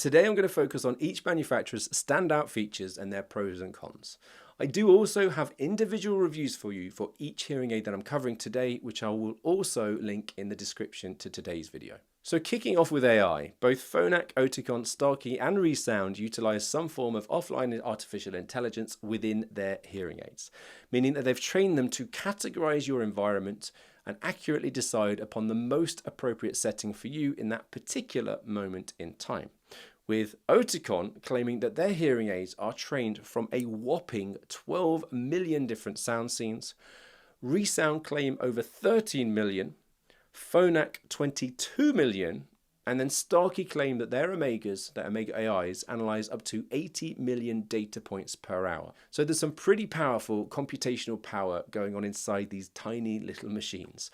Today I'm going to focus on each manufacturer's standout features and their pros and cons. I do also have individual reviews for you for each hearing aid that I'm covering today, which I will also link in the description to today's video. So kicking off with AI, both Phonak, Oticon, Starkey and ReSound utilize some form of offline artificial intelligence within their hearing aids, meaning that they've trained them to categorize your environment and accurately decide upon the most appropriate setting for you in that particular moment in time. With Oticon claiming that their hearing aids are trained from a whopping 12 million different sound scenes, ReSound claim over 13 million, Phonak 22 million, and then Starkey claim that their Omega AIs analyze up to 80 million data points per hour. So there's some pretty powerful computational power going on inside these tiny little machines,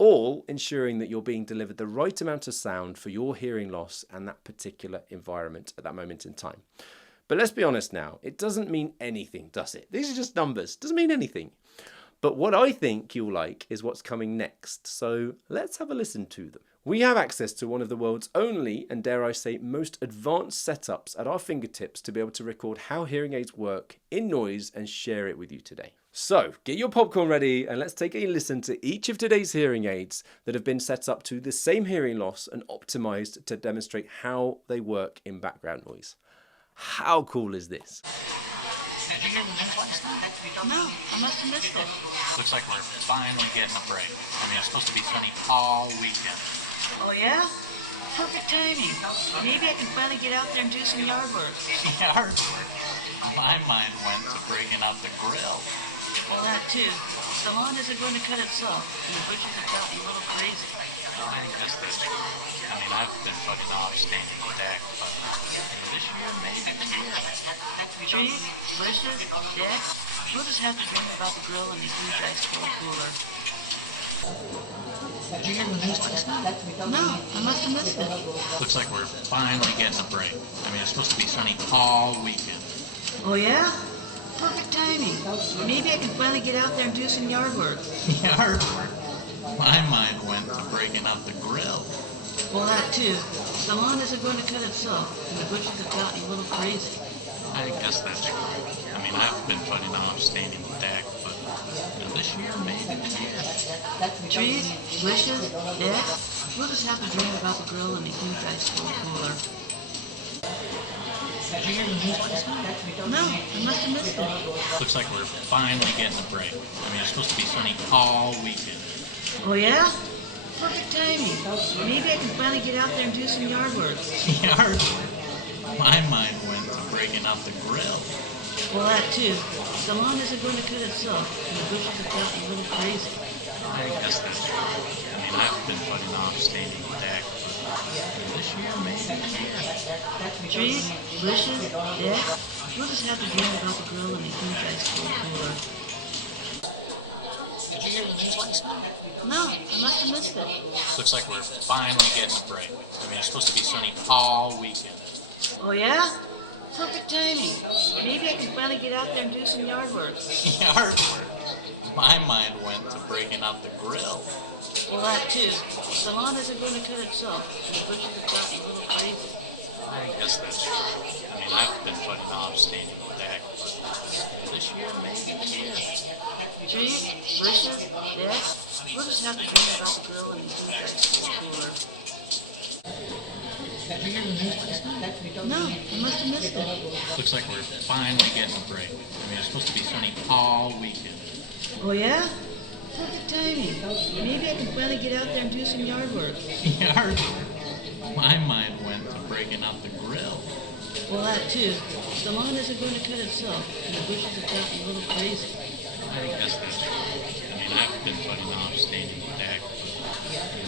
all ensuring that you're being delivered the right amount of sound for your hearing loss and that particular environment at that moment in time. But let's be honest now, it doesn't mean anything, does it? These are just numbers, doesn't mean anything. But what I think you'll like is what's coming next, so let's have a listen to them. We have access to one of the world's only, and dare I say, most advanced setups at our fingertips to be able to record how hearing aids work in noise and share it with you today. So get your popcorn ready and let's take a listen to each of today's hearing aids that have been set up to the same hearing loss and optimized to demonstrate how they work in background noise. How cool is this? Did you hear the news last night? No, I must have missed it. Looks like we're finally getting a break. I mean, it's supposed to be sunny all weekend. Oh yeah? Perfect timing. Maybe I can finally get out there and do some yard work. Yard work? My mind went to breaking out the grill. Well, that too. The lawn isn't going to cut itself, and the bushes have got me a little crazy. I guess that's true. I mean, I've been putting off staining the deck, but this year, maybe next year. Trees, bushes, deck. We'll just have to dream about the grill and the huge ice cold cooler. Did you hear the news last night? No, I must have missed it. Looks like we're finally getting a break. I mean, it's supposed to be sunny all weekend. Oh yeah? Perfect timing. Maybe I can finally get out there and do some yard work. Yard work? My mind went to breaking out the grill. Well, that too. The lawn isn't going to cut itself, and the bushes have got me a little crazy. I guess that's true. I mean, I've been putting off staining the deck, but this year, maybe next year. Trees, bushes, deck. We'll just have to dream about the grill and the huge ice cold cooler. Did you hear the news last night? No, I must have missed it. Looks like we're finally getting a break. I mean, it's supposed to be sunny all weekend. Oh yeah? Perfect timing. Maybe I can finally get out there and do some yard work. Yard work? My mind went to breaking out the grill. Well, that too. The lawn isn't going to cut itself, and the bushes have got me a little crazy. I guess that's true. I mean, I've been putting off staining the deck, but this year, maybe next year. Trees, bushes, deck. We'll just have to dream about the grill and the huge ice cold cooler. Did you hear the news last night? No, I must have missed it. Looks like we're finally getting a break. I mean, it's supposed to be sunny all weekend. Oh yeah? Perfect timing. Maybe I can finally get out there and do some yard work. Yard work? My mind went to breaking out the grill. Well, that too. The lawn isn't going to cut itself, and the bushes have got me a little crazy. I guess that's true. I mean, I've been putting off staining the deck, but this year, maybe next year. Trees, bushes, deck. We'll just have to dream about the grill and the huge ice cold cooler. Did you hear the news last night? No, I must have missed it. Looks like we're finally getting a break. I mean, it's supposed to be sunny all weekend. Oh yeah? Perfect timing. Maybe I can finally get out there and do some yard work. Yard work? My mind went to breaking out the grill. Well, that too. The lawn isn't going to cut itself, and the bushes have got me a little crazy. I guess that's true. I mean, I've been putting off staining the deck, but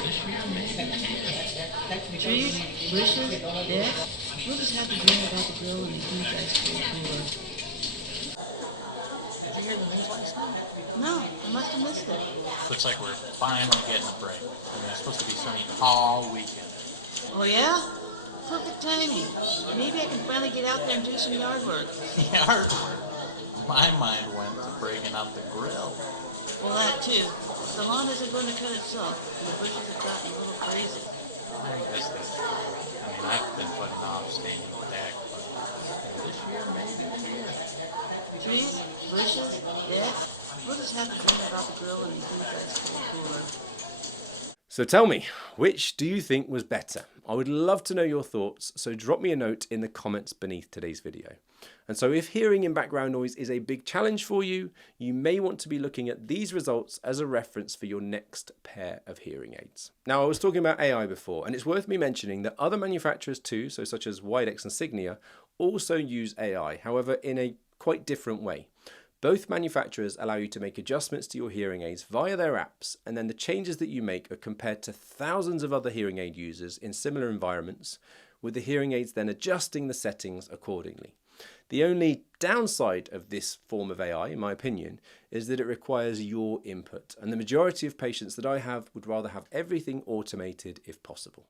this year, maybe next year. Trees, bushes, deck. We'll just have to dream about the grill and the huge ice cold cooler. Did you hear the news last night? No, I must have missed it. Looks like we're finally getting a break. I mean, it's supposed to be sunny all weekend. Oh yeah? Perfect timing. Maybe I can finally get out there and do some yard work. Yard work? My mind went to breaking out the grill. Well, that too. The lawn isn't going to cut itself, and the bushes have got me a little crazy. I guess that's true. I mean, I've been putting off staying on deck, but this year, maybe this year. Trees, bushes, decks. We'll just have to dream about the grill and the huge ice cold cooler. So tell me, which do you think was better? I would love to know your thoughts, so drop me a note in the comments beneath today's video. And so if hearing in background noise is a big challenge for you, you may want to be looking at these results as a reference for your next pair of hearing aids. Now, I was talking about AI before, and it's worth me mentioning that other manufacturers too, so such as Widex and Signia, also use AI, however in a quite different way. Both manufacturers allow you to make adjustments to your hearing aids via their apps, and then the changes that you make are compared to thousands of other hearing aid users in similar environments, with the hearing aids then adjusting the settings accordingly. The only downside of this form of AI, in my opinion, is that it requires your input, and the majority of patients that I have would rather have everything automated if possible.